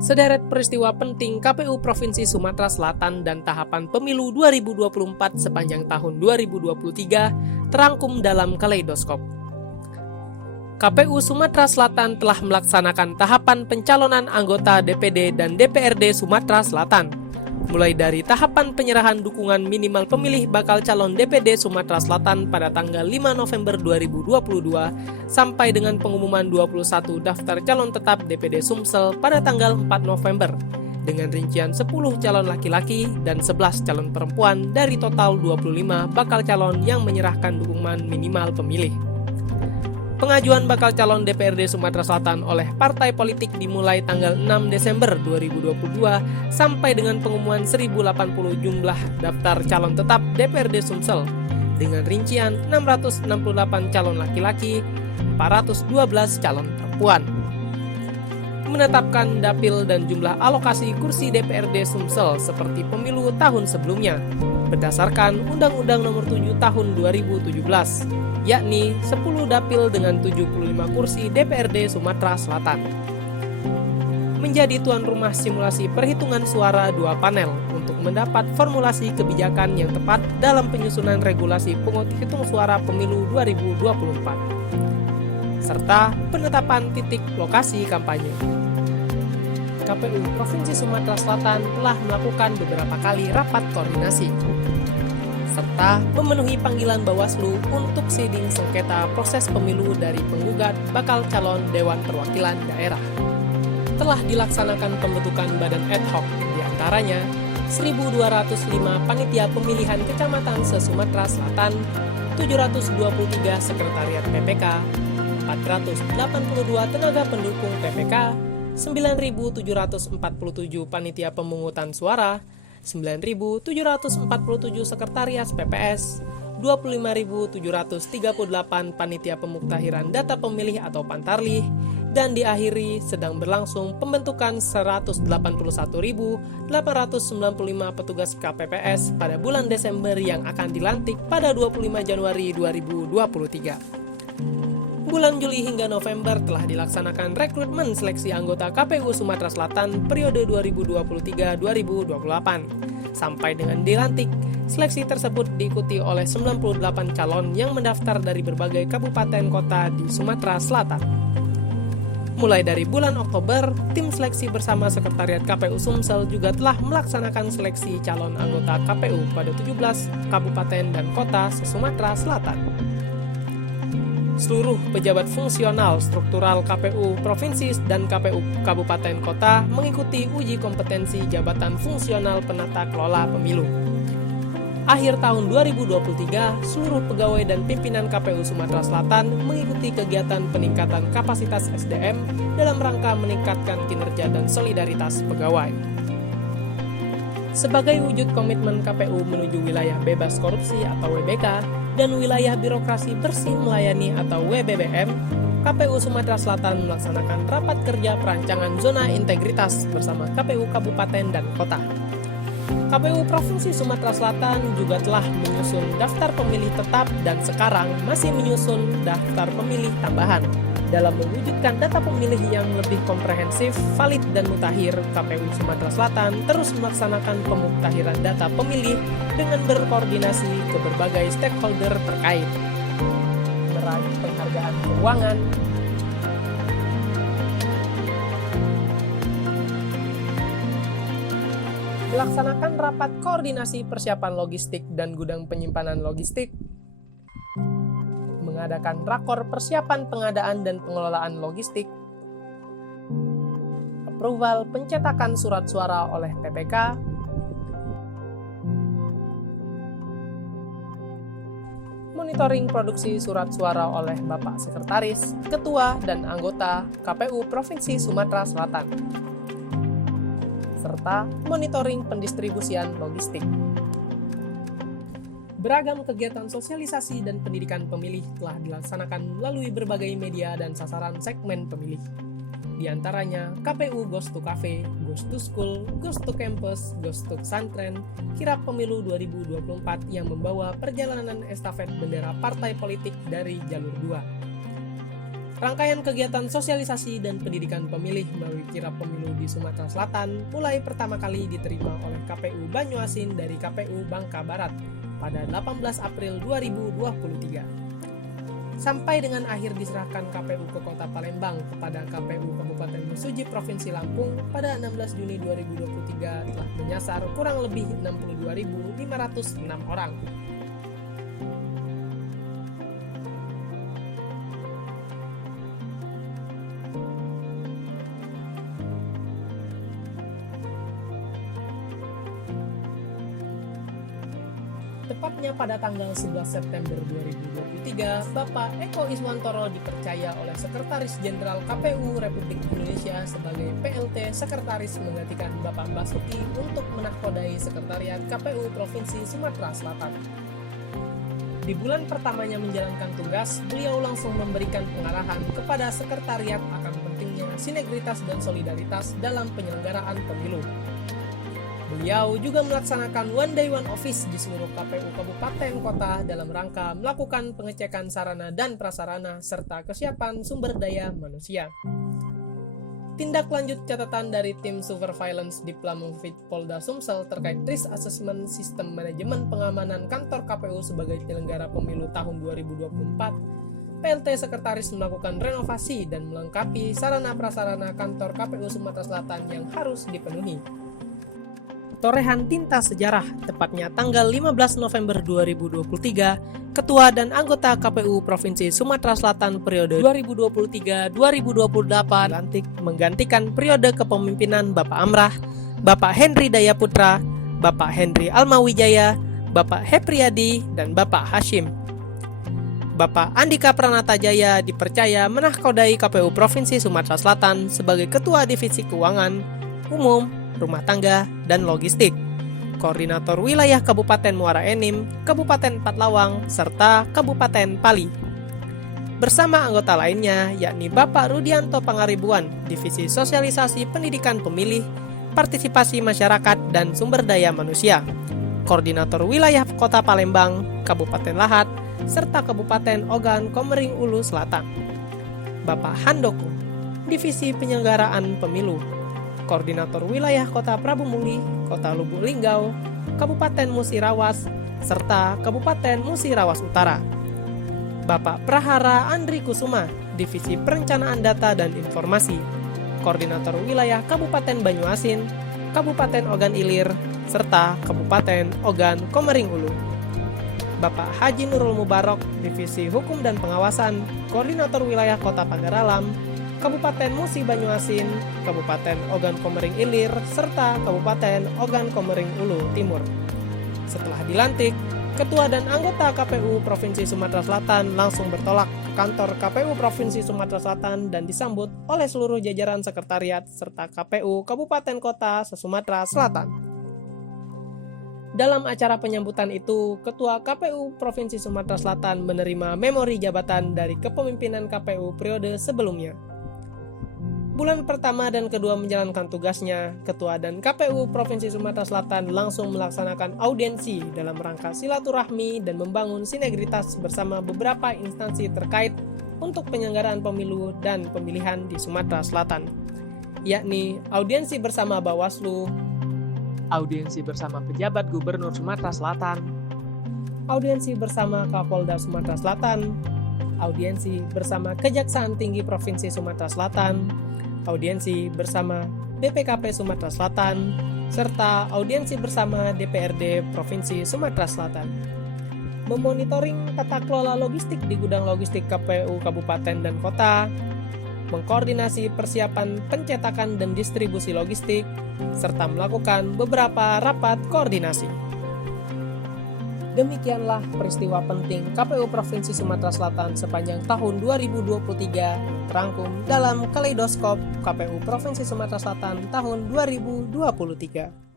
Sederet peristiwa penting KPU Provinsi Sumatera Selatan dan tahapan pemilu 2024 sepanjang tahun 2023 terangkum dalam Kaleidoskop. KPU Sumatera Selatan telah melaksanakan tahapan pencalonan anggota DPD dan DPRD Sumatera Selatan, mulai dari tahapan penyerahan dukungan minimal pemilih bakal calon DPD Sumatera Selatan pada tanggal 5 November 2022 sampai dengan pengumuman 21 daftar calon tetap DPD Sumsel pada tanggal 4 November dengan rincian 10 calon laki-laki dan 11 calon perempuan dari total 25 bakal calon yang menyerahkan dukungan minimal pemilih. Pengajuan bakal calon DPRD Sumatera Selatan oleh partai politik dimulai tanggal 6 Desember 2022 sampai dengan pengumuman 1080 jumlah daftar calon tetap DPRD Sumsel dengan rincian 668 calon laki-laki, 412 calon perempuan. Menetapkan dapil dan jumlah alokasi kursi DPRD Sumsel seperti pemilu tahun sebelumnya berdasarkan Undang-Undang Nomor 7 Tahun 2017, yakni 10 dapil dengan 75 kursi DPRD Sumatera Selatan. Menjadi tuan rumah simulasi perhitungan suara 2 panel untuk mendapat formulasi kebijakan yang tepat dalam penyusunan regulasi penghitung suara pemilu 2024, serta penetapan titik lokasi kampanye. KPU Provinsi Sumatera Selatan telah melakukan beberapa kali rapat koordinasi serta memenuhi panggilan Bawaslu untuk siding sengketa proses pemilu dari penggugat bakal calon Dewan Perwakilan Daerah. Telah dilaksanakan pembentukan badan ad hoc, diantaranya 1.205 panitia pemilihan kecamatan se-Sumatera Selatan, 723 sekretariat PPK, 482 tenaga pendukung PPK, 9.747 panitia pemungutan suara, 9.747 sekretariat PPS, 25.738 panitia pemuktahiran data pemilih atau Pantarlih, dan diakhiri sedang berlangsung pembentukan 181.895 petugas KPPS pada bulan Desember yang akan dilantik pada 25 Januari 2023. Bulan Juli hingga November telah dilaksanakan rekrutmen seleksi anggota KPU Sumatera Selatan periode 2023-2028. Sampai dengan dilantik, seleksi tersebut diikuti oleh 98 calon yang mendaftar dari berbagai kabupaten kota di Sumatera Selatan. Mulai dari bulan Oktober, tim seleksi bersama Sekretariat KPU Sumsel juga telah melaksanakan seleksi calon anggota KPU pada 17 kabupaten dan kota se-Sumatera Selatan. Seluruh pejabat fungsional struktural KPU Provinsi dan KPU Kabupaten Kota mengikuti uji kompetensi jabatan fungsional penata kelola pemilu. Akhir tahun 2023, seluruh pegawai dan pimpinan KPU Sumatera Selatan mengikuti kegiatan peningkatan kapasitas SDM dalam rangka meningkatkan kinerja dan solidaritas pegawai. Sebagai wujud komitmen KPU menuju wilayah bebas korupsi atau WBK, dan wilayah birokrasi bersih melayani atau WBBM, KPU Sumatera Selatan melaksanakan rapat kerja perancangan zona integritas bersama KPU Kabupaten dan Kota. KPU Provinsi Sumatera Selatan juga telah menyusun daftar pemilih tetap dan sekarang masih menyusun daftar pemilih tambahan. Dalam mewujudkan data pemilih yang lebih komprehensif, valid, dan mutakhir, KPU Sumatera Selatan terus melaksanakan pemuktahiran data pemilih dengan berkoordinasi ke berbagai stakeholder terkait. Meraih penghargaan keuangan, melaksanakan rapat koordinasi persiapan logistik dan gudang penyimpanan logistik, mengadakan rakor persiapan pengadaan dan pengelolaan logistik, approval pencetakan surat suara oleh PPK, monitoring produksi surat suara oleh Bapak Sekretaris, Ketua, dan anggota KPU Provinsi Sumatera Selatan, serta monitoring pendistribusian logistik. Beragam kegiatan sosialisasi dan pendidikan pemilih telah dilaksanakan melalui berbagai media dan sasaran segmen pemilih. Di antaranya KPU Ghost to Cafe, Ghost to School, Ghost to Campus, Ghost to Pesantren, Kirap Pemilu 2024 yang membawa perjalanan estafet bendera partai politik dari jalur 2. Rangkaian kegiatan sosialisasi dan pendidikan pemilih melalui kirap pemilu di Sumatera Selatan mulai pertama kali diterima oleh KPU Banyuasin dari KPU Bangka Barat pada 18 April 2023. Sampai dengan akhir diserahkan KPU ke Kota Palembang kepada KPU Kabupaten Mesuji Provinsi Lampung pada 16 Juni 2023 telah menyasar kurang lebih 62.506 orang. Tepatnya pada tanggal 11 September 2023, Bapak Eko Iswantoro dipercaya oleh Sekretaris Jenderal KPU Republik Indonesia sebagai PLT Sekretaris menggantikan Bapak Basuki untuk menahkodai Sekretariat KPU Provinsi Sumatera Selatan. Di bulan pertamanya menjalankan tugas, beliau langsung memberikan pengarahan kepada Sekretariat akan pentingnya sinergitas dan solidaritas dalam penyelenggaraan pemilu. Beliau juga melaksanakan One Day One Office di seluruh KPU Kabupaten Kota dalam rangka melakukan pengecekan sarana dan prasarana serta kesiapan sumber daya manusia. Tindak lanjut catatan dari tim Surveillance Diplomatic Polda Sumsel terkait risk assessment sistem manajemen pengamanan kantor KPU sebagai penyelenggara pemilu tahun 2024, PLT Sekretaris melakukan renovasi dan melengkapi sarana prasarana kantor KPU Sumatera Selatan yang harus dipenuhi. Torehan tinta sejarah, tepatnya tanggal 15 November 2023, Ketua dan anggota KPU Provinsi Sumatera Selatan periode 2023-2028 dilantik menggantikan periode kepemimpinan Bapak Amrah, Bapak Henry Daya Putra, Bapak Henry Almawijaya, Bapak Hepriyadi, dan Bapak Hashim. Bapak Andika Pranata Jaya dipercaya menahkodai KPU Provinsi Sumatera Selatan sebagai Ketua Divisi Keuangan, Umum, Rumah Tangga, dan Logistik, Koordinator Wilayah Kabupaten Muara Enim, Kabupaten Pathlawang, serta Kabupaten Pali. Bersama anggota lainnya yakni Bapak Rudianto Pangaribuan, Divisi Sosialisasi Pendidikan Pemilih, Partisipasi Masyarakat, dan Sumber Daya Manusia, Koordinator Wilayah Kota Palembang, Kabupaten Lahat, serta Kabupaten Ogan Komering Ulu Selatan. Bapak Handoko, Divisi Penyelenggaraan Pemilu, Koordinator Wilayah Kota Prabu Muli, Kota Lubuk Linggau, Kabupaten Musirawas, serta Kabupaten Musirawas Utara. Bapak Prahara Andri Kusuma, Divisi Perencanaan Data dan Informasi, Koordinator Wilayah Kabupaten Banyuasin, Kabupaten Ogan Ilir, serta Kabupaten Ogan Komering Ulu. Bapak Haji Nurul Mubarok, Divisi Hukum dan Pengawasan, Koordinator Wilayah Kota Pagaralam, Kabupaten Musi Banyuasin, Kabupaten Ogan Komering Ilir, serta Kabupaten Ogan Komering Ulu Timur. Setelah dilantik, Ketua dan anggota KPU Provinsi Sumatera Selatan langsung bertolak ke kantor KPU Provinsi Sumatera Selatan dan disambut oleh seluruh jajaran sekretariat serta KPU Kabupaten Kota se-Sumatera Selatan. Dalam acara penyambutan itu, Ketua KPU Provinsi Sumatera Selatan menerima memori jabatan dari kepemimpinan KPU periode sebelumnya. Bulan pertama dan kedua menjalankan tugasnya, Ketua dan KPU Provinsi Sumatera Selatan langsung melaksanakan audiensi dalam rangka silaturahmi dan membangun sinergitas bersama beberapa instansi terkait untuk penyelenggaraan pemilu dan pemilihan di Sumatera Selatan, yakni audiensi bersama Bawaslu, audiensi bersama pejabat Gubernur Sumatera Selatan, audiensi bersama Kapolda Sumatera Selatan, audiensi bersama Kejaksaan Tinggi Provinsi Sumatera Selatan, audiensi bersama BPKP Sumatera Selatan, serta audiensi bersama DPRD Provinsi Sumatera Selatan. Memonitoring tata kelola logistik di gudang logistik KPU Kabupaten dan Kota, mengkoordinasi persiapan pencetakan dan distribusi logistik, serta melakukan beberapa rapat koordinasi. Demikianlah peristiwa penting KPU Provinsi Sumatera Selatan sepanjang tahun 2023 terangkum dalam Kaleidoskop KPU Provinsi Sumatera Selatan tahun 2023.